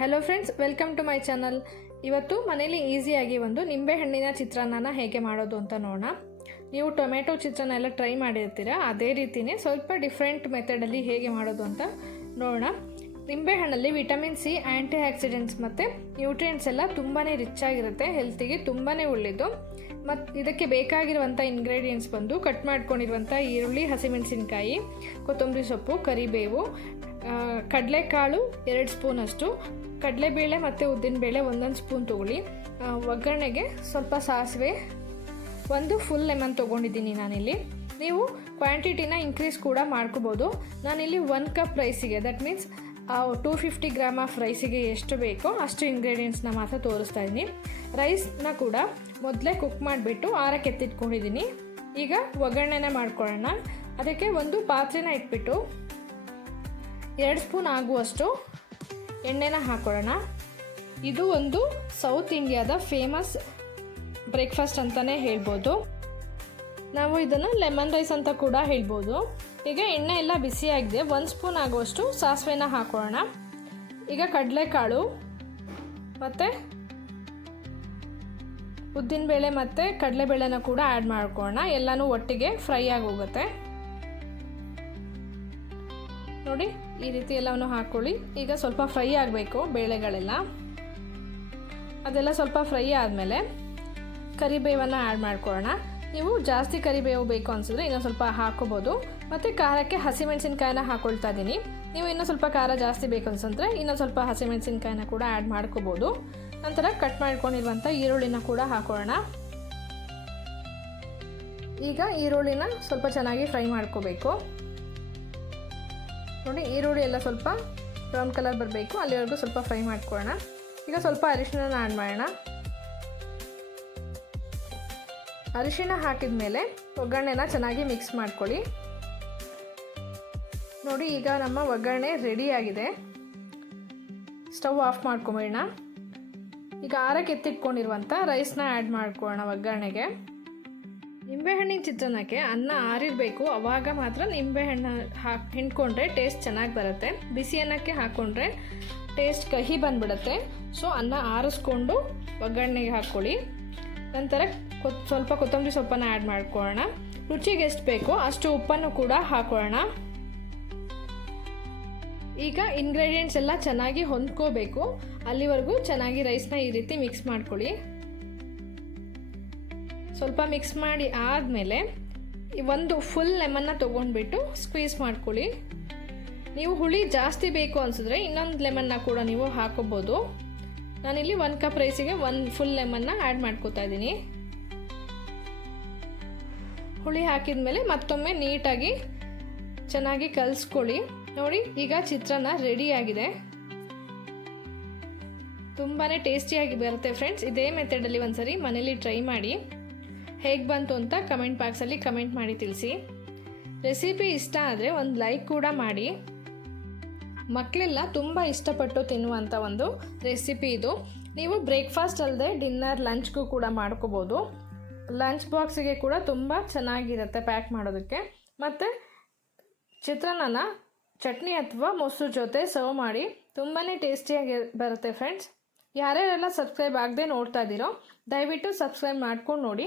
Hello friends welcome to my channel ಇವತ್ತು ಮನೇಲಿ ಈಸಿಯಾಗಿ ಒಂದು ನಿಂಬೆಹಣ್ಣಿನ ಚಿತ್ರಾನ್ನನ ಹೇಗೆ ಮಾಡೋದು ಅಂತ ನೋಡೋಣ. ನೀವು ಟೊಮೆಟೊ ಚಿತ್ರಾನ್ನ ಎಲ್ಲ ಟ್ರೈ ಮಾಡಿರ್ತೀರ, ಅದೇ ರೀತಿಯೇ ಸ್ವಲ್ಪ ಡಿಫ್ರೆಂಟ್ ಮೆಥಡಲ್ಲಿ ಹೇಗೆ ಮಾಡೋದು ಅಂತ ನೋಡೋಣ. ನಿಂಬೆಹಣ್ಣಲ್ಲಿ ವಿಟಮಿನ್ ಸಿ ಆ್ಯಂಟಿ ಆಕ್ಸಿಡೆಂಟ್ಸ್ ಮತ್ತು ನ್ಯೂಟ್ರಿಯೆಂಟ್ಸ್ ಎಲ್ಲ ತುಂಬಾ ರಿಚ್ ಆಗಿರುತ್ತೆ ಹೆಲ್ತಿಗೆ ತುಂಬಾ ಒಳ್ಳೆಯದು ಮತ್ತು ಇದಕ್ಕೆ ಬೇಕಾಗಿರುವಂಥ ಇಂಗ್ರೀಡಿಯೆಂಟ್ಸ್ ಬಂದು ಕಟ್ ಮಾಡ್ಕೊಂಡಿರುವಂಥ ಈರುಳ್ಳಿ, ಹಸಿಮೆಣಸಿನ್ಕಾಯಿ, ಕೊತ್ತಂಬರಿ ಸೊಪ್ಪು, ಕರಿಬೇವು ಕಡಲೆಕಾಳು ಎರಡು ಸ್ಪೂನಷ್ಟು ಕಡಲೆಬೇಳೆ ಮತ್ತು ಉದ್ದಿನಬೇಳೆ ಒಂದೊಂದು ಸ್ಪೂನ್ ತೊಗೊಳ್ಳಿ. ಒಗ್ಗರಣೆಗೆ ಸ್ವಲ್ಪ ಸಾಸಿವೆ. ಒಂದು ಫುಲ್ ಲೆಮನ್ ತೊಗೊಂಡಿದ್ದೀನಿ ನಾನಿಲ್ಲಿ. ನೀವು ಕ್ವಾಂಟಿಟಿನ ಇನ್ಕ್ರೀಸ್ ಕೂಡ ಮಾಡ್ಕೋಬೋದು. ನಾನಿಲ್ಲಿ one cup ರೈಸಿಗೆ that means two fifty gram of ರೈಸಿಗೆ ಎಷ್ಟು ಬೇಕೋ ಅಷ್ಟು ಇಂಗ್ರೀಡಿಯೆಂಟ್ಸ್ನ ಮಾತ್ರ ತೋರಿಸ್ತಾ ಇದ್ದೀನಿ. ರೈಸ್ನ ಕೂಡ ಮೊದಲೇ ಕುಕ್ ಮಾಡಿಬಿಟ್ಟು ಆರಕ್ಕೆ ಎತ್ತಿಟ್ಕೊಂಡಿದ್ದೀನಿ. ಈಗ ಒಗ್ಗರಣೆನ ಮಾಡ್ಕೊಳ್ಳೋಣ. ಅದಕ್ಕೆ ಒಂದು ಪಾತ್ರೆನ ಇಟ್ಬಿಟ್ಟು ಎರಡು ಸ್ಪೂನ್ ಆಗುವಷ್ಟು ಎಣ್ಣೆನ ಹಾಕೊಳ್ಳೋಣ. ಇದು ಒಂದು ಸೌತ್ ಇಂಡಿಯಾದ ಫೇಮಸ್ ಬ್ರೇಕ್ಫಾಸ್ಟ್ ಅಂತಲೇ ಹೇಳ್ಬೋದು. ನಾವು ಇದನ್ನು ಲೆಮನ್ ರೈಸ್ ಅಂತ ಕೂಡ ಹೇಳ್ಬೋದು. ಈಗ ಎಣ್ಣೆ ಎಲ್ಲ ಬಿಸಿಯಾಗಿದೆ. ಒಂದು ಸ್ಪೂನ್ ಆಗುವಷ್ಟು ಸಾಸಿವೆನ ಹಾಕೊಳ್ಳೋಣ. ಈಗ ಕಡಲೆಕಾಳು ಮತ್ತು ಉದ್ದಿನಬೇಳೆ ಮತ್ತು ಕಡಲೆಬೇಳೆನ ಕೂಡ ಆ್ಯಡ್ ಮಾಡ್ಕೊಳ್ಳೋಣ. ಎಲ್ಲನೂ ಒಟ್ಟಿಗೆ ಫ್ರೈ ಆಗೋಗುತ್ತೆ. ನೋಡಿ, ಈ ರೀತಿ ಎಲ್ಲವನ್ನು ಹಾಕ್ಕೊಳ್ಳಿ ಈಗ ಸ್ವಲ್ಪ ಫ್ರೈ ಆಗಬೇಕು ಬೇಳೆಗಳೆಲ್ಲ. ಅದೆಲ್ಲ ಸ್ವಲ್ಪ ಫ್ರೈ ಆದಮೇಲೆ ಕರಿಬೇವನ್ನು ಆ್ಯಡ್ ಮಾಡ್ಕೊಳ್ಳೋಣ. ನೀವು ಜಾಸ್ತಿ ಕರಿಬೇವು ಬೇಕು ಅನಿಸಿದ್ರೆ ಇನ್ನೊಂದು ಸ್ವಲ್ಪ ಹಾಕೋಬೋದು ಮತ್ತು ಖಾರಕ್ಕೆ ಹಸಿಮೆಣಸಿನ್ಕಾಯಿನ ಹಾಕ್ಕೊಳ್ತಾ ಇದ್ದೀನಿ ನೀವು ಇನ್ನೂ ಸ್ವಲ್ಪ ಖಾರ ಜಾಸ್ತಿ ಬೇಕು ಅನ್ಸಂದ್ರೆ ಇನ್ನೊಂದು ಸ್ವಲ್ಪ ಹಸಿಮೆಣಸಿನ್ಕಾಯಿನ ಕೂಡ ಆ್ಯಡ್ ಮಾಡ್ಕೋಬೋದು. ನಂತರ ಕಟ್ ಮಾಡ್ಕೊಂಡಿರುವಂಥ ಈರುಳ್ಳಿನ ಕೂಡ ಹಾಕೊಳ್ಳೋಣ. ಈಗ ಈರುಳ್ಳಿನ ಸ್ವಲ್ಪ ಚೆನ್ನಾಗಿ ಫ್ರೈ ಮಾಡ್ಕೋಬೇಕು. ನೋಡಿ ಈರುಳ್ಳಿ ಎಲ್ಲ ಸ್ವಲ್ಪ ಬ್ರೌನ್ ಕಲರ್ ಬರಬೇಕು. ಅಲ್ಲಿವರೆಗೂ ಸ್ವಲ್ಪ ಫ್ರೈ ಮಾಡ್ಕೊಳ್ಳೋಣ. ಈಗ ಸ್ವಲ್ಪ ಅರಿಶಿನ ಆ್ಯಡ್ ಮಾಡೋಣ. ಅರಿಶಿನ ಹಾಕಿದ ಮೇಲೆ ಒಗ್ಗರಣೆನ ಚೆನ್ನಾಗಿ ಮಿಕ್ಸ್ ಮಾಡ್ಕೊಳ್ಳಿ. ನೋಡಿ ಈಗ ನಮ್ಮ ಒಗ್ಗರಣೆ ರೆಡಿಯಾಗಿದೆ ಸ್ಟವ್ ಆಫ್ ಮಾಡ್ಕೊಂಬಿಡೋಣ. ಈಗ ಆರಕ್ಕೆ ಎತ್ತಿಟ್ಕೊಂಡಿರುವಂಥ ರೈಸ್ನ ಆ್ಯಡ್ ಮಾಡ್ಕೊಳ್ಳೋಣ ಒಗ್ಗರಣೆಗೆ. ನಿಂಬೆಹಣ್ಣಿನ ಚಿತ್ರಾನ್ನಕ್ಕೆ ಅನ್ನ ಆರಿರಬೇಕು. ಅವಾಗ ಮಾತ್ರ ನಿಂಬೆಹಣ್ಣು ಹಾಕಿ, ಹಿಂಡ್ಕೊಂಡ್ರೆ ಟೇಸ್ಟ್ ಚೆನ್ನಾಗಿ ಬರುತ್ತೆ. ಬಿಸಿ ಅನ್ನಕ್ಕೆ ಹಾಕ್ಕೊಂಡ್ರೆ ಟೇಸ್ಟ್ ಕಹಿ ಬಂದ್ಬಿಡುತ್ತೆ. ಸೊ ಅನ್ನ ಆರಿಸ್ಕೊಂಡು ಒಗ್ಗರಣೆಗೆ ಹಾಕ್ಕೊಳ್ಳಿ. ನಂತರ ಕೊತ್, ಸ್ವಲ್ಪ ಕೊತ್ತಂಬರಿ ಸೊಪ್ಪನ್ನು ಆ್ಯಡ್ ಮಾಡ್ಕೊಳ್ಳೋಣ. ರುಚಿಗೆ ಎಷ್ಟು ಬೇಕೋ ಅಷ್ಟು ಉಪ್ಪನ್ನು ಕೂಡ ಹಾಕೊಳ್ಳೋಣ. ಈಗ ಇಂಗ್ರೀಡಿಯೆಂಟ್ಸ್ ಎಲ್ಲ ಚೆನ್ನಾಗಿ ಹೊಂದ್ಕೋಬೇಕು. ಅಲ್ಲಿವರೆಗೂ ಚೆನ್ನಾಗಿ ರೈಸ್ನ ಈ ರೀತಿ ಮಿಕ್ಸ್ ಮಾಡ್ಕೊಳ್ಳಿ. ಸ್ವಲ್ಪ ಮಿಕ್ಸ್ ಮಾಡಿ ಆದಮೇಲೆ ಒಂದು ಫುಲ್ ಲೆಮನ್ನ ತೊಗೊಂಡ್ಬಿಟ್ಟು ಸ್ಕ್ವೀಸ್ ಮಾಡ್ಕೊಳ್ಳಿ. ನೀವು ಹುಳಿ ಜಾಸ್ತಿ ಬೇಕು ಅನಿಸಿದ್ರೆ ಇನ್ನೊಂದು ಲೆಮನ್ನ ಕೂಡ ನೀವು ಹಾಕೋಬೋದು. ನಾನಿಲ್ಲಿ ಒಂದು ಕಪ್ ರೈಸಿಗೆ ಒಂದು ಫುಲ್ ಲೆಮನ್ನ ಆ್ಯಡ್ ಮಾಡ್ಕೋತಾ ಇದ್ದೀನಿ. ಹುಳಿ ಹಾಕಿದ ಮೇಲೆ ಮತ್ತೊಮ್ಮೆ ನೀಟಾಗಿ ಚೆನ್ನಾಗಿ ಕಲಿಸ್ಕೊಳ್ಳಿ. ನೋಡಿ, ಈಗ ಚಿತ್ರಾನ್ನ ರೆಡಿಯಾಗಿದೆ ತುಂಬಾ ಟೇಸ್ಟಿಯಾಗಿ ಬರುತ್ತೆ ಫ್ರೆಂಡ್ಸ್ ಇದೇ ಮೆಥಡಲ್ಲಿ ಒಂದ್ಸರಿ ಮನೇಲಿ ಟ್ರೈ ಮಾಡಿ. ಹೇಗೆ ಬಂತು ಅಂತ ಕಮೆಂಟ್ ಬಾಕ್ಸಲ್ಲಿ ಕಮೆಂಟ್ ಮಾಡಿ ತಿಳಿಸಿ. ರೆಸಿಪಿ ಇಷ್ಟ ಆದರೆ ಒಂದು ಲೈಕ್ ಕೂಡ ಮಾಡಿ. ಮಕ್ಕಳೆಲ್ಲ ತುಂಬ ಇಷ್ಟಪಟ್ಟು ತಿನ್ನುವಂಥ ಒಂದು ರೆಸಿಪಿ ಇದು. ನೀವು ಬ್ರೇಕ್ಫಾಸ್ಟ್ ಅಲ್ಲದೆ ಡಿನ್ನರ್, ಲಂಚ್ಗೂ ಕೂಡ ಮಾಡ್ಕೋಬೋದು. ಲಂಚ್ ಬಾಕ್ಸಿಗೆ ಕೂಡ ತುಂಬ ಚೆನ್ನಾಗಿರುತ್ತೆ ಪ್ಯಾಕ್ ಮಾಡೋದಕ್ಕೆ. ಮತ್ತು ಚಿತ್ರಾನ್ನನ ಚಟ್ನಿ ಅಥವಾ ಮೊಸರು ಜೊತೆ ಸರ್ವ್ ಮಾಡಿ. ತುಂಬಾ ಟೇಸ್ಟಿಯಾಗಿ ಬರುತ್ತೆ ಫ್ರೆಂಡ್ಸ್. ಯಾರ್ಯಾರೆಲ್ಲ ಸಬ್ಸ್ಕ್ರೈಬ್ ಆಗದೆ ನೋಡ್ತಾ ಇದ್ದೀರೋ, ದಯವಿಟ್ಟು ಸಬ್ಸ್ಕ್ರೈಬ್ ಮಾಡ್ಕೊಂಡು ನೋಡಿ.